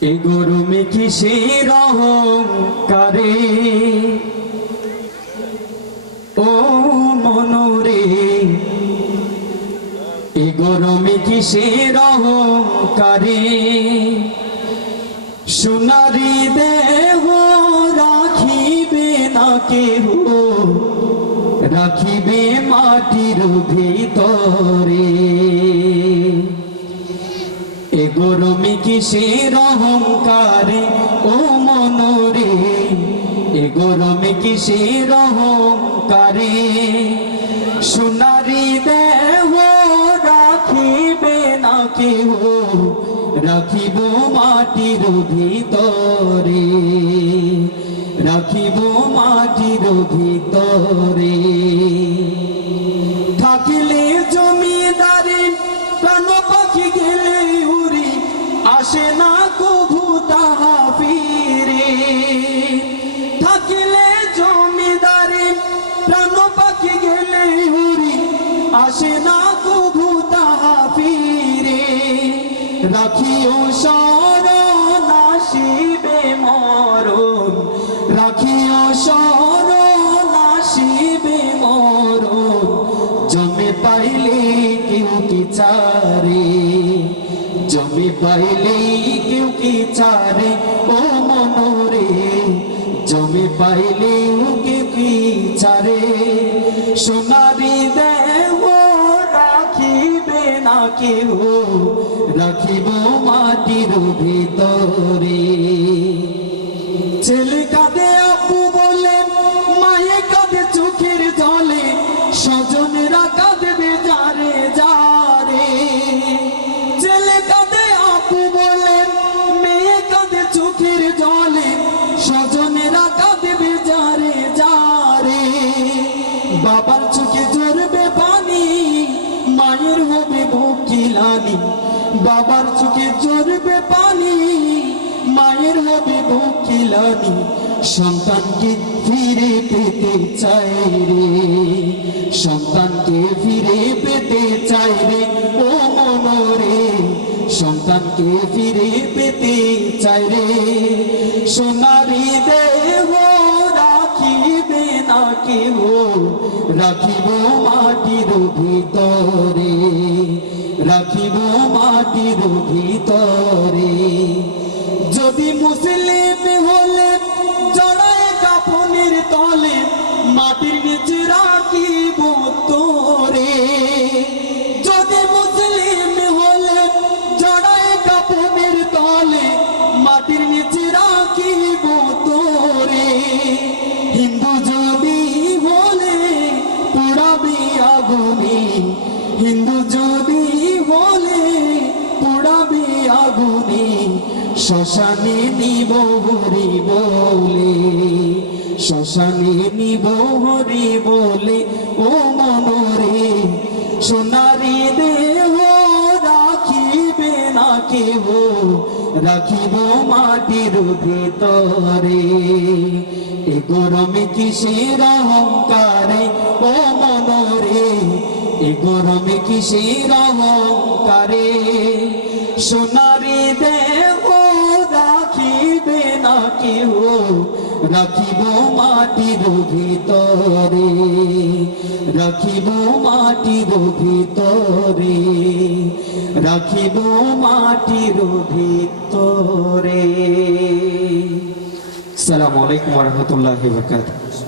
এ গরমে কিসের অহংকারে ও মনরে, এ গরমে কিসের অহংকারে সোনারি দেহ রাখিবে না কেহ, রাখিবে মাটির ভিতরে। এ গরমে কিসের অহংকারে ও মনরে, এ গরমে কিসের অহংকারে সোনারি দেহ রাখিবে না কেহ, রাখিব মাটির ভিতরে, রাখিব মাটির ভিতরে। থাকিলে জমিদারি প্রাণ পাখি গেলে উড়ি, আসে না কভু তাহা ফিরে। থাকিলে জমিদারি প্রাণ পাখি গেলে উড়ি, আসে না কভু তাহা ফিরে। রাখিও শরণ আসিবে মরণ, রাখিও শরণ আসিবে মরণ। জমে পাইলে কেউ কি চারে, জমে পাইলে কেউ কি চারে ও মনরে, জমে পাইলে কেউ কি চারে। সোনারি দেহ রাখিবে না কেউ, রাখিব মাটির ভিতরে। ছেলে কাঁদে আপু বলে, মায়ে কাঁদে চোখের জলে, স্বজনেরা কাঁদবে যারে যারে। ছেলে কাঁদে আপু বলে, মেয়ে কাঁদে চোখের জলে, স্বজনেরা কাঁদবে যারে যারে। বাবার চোখে ঝরবে পানি, মায়ের হবে বুকিলানি। বাবার চোখে ঝরবে পানি, মায়ের হবে বুকিলানি। সন্তানকে ফিরে পেতে চাই রে, সন্তানকে ফিরে পেতে চাই রে ও মনরে, সন্তানকে ফিরে পেতে চাই রে। সোনারি দেহ রাখিবে না কেহ, রাখিব মাটির ভিতরে, রাখিব মাটির ভিতরে। যদি মুসলিম হলে জড়ায় কাফনের তলে, মাটির নিচে রাখিব তোরে। যদি মুসলিম হলে জড়ায় কাফনের তলে, মাটির নিচে রাখিব তোরে। হিন্দু যদি হলে পোড়াবি আগুনে, হিন্দু যদি হলে পোড়াবি আগুনে। শ্মশানে নিব হরি বলে, শ্মশানে নিব হরি বলে ও মনরে। সোনারি দেহ রাখিবে না কেহ, রাখিব মাটির ভিতরে। এ গরমে কিসের অহংকারে ও মনরে, এ গরমে কিসের অহংকারে সোনারি দেহ রাখিবে না কেহ, রাখিব মাটির ভিতরে, রাখিব মাটির ভিতরে, রাখিব মাটির ভিতরে। আসসালামু আলাইকুম ওয়া রাহমাতুল্লাহি ওয়া বারাকাতুহু।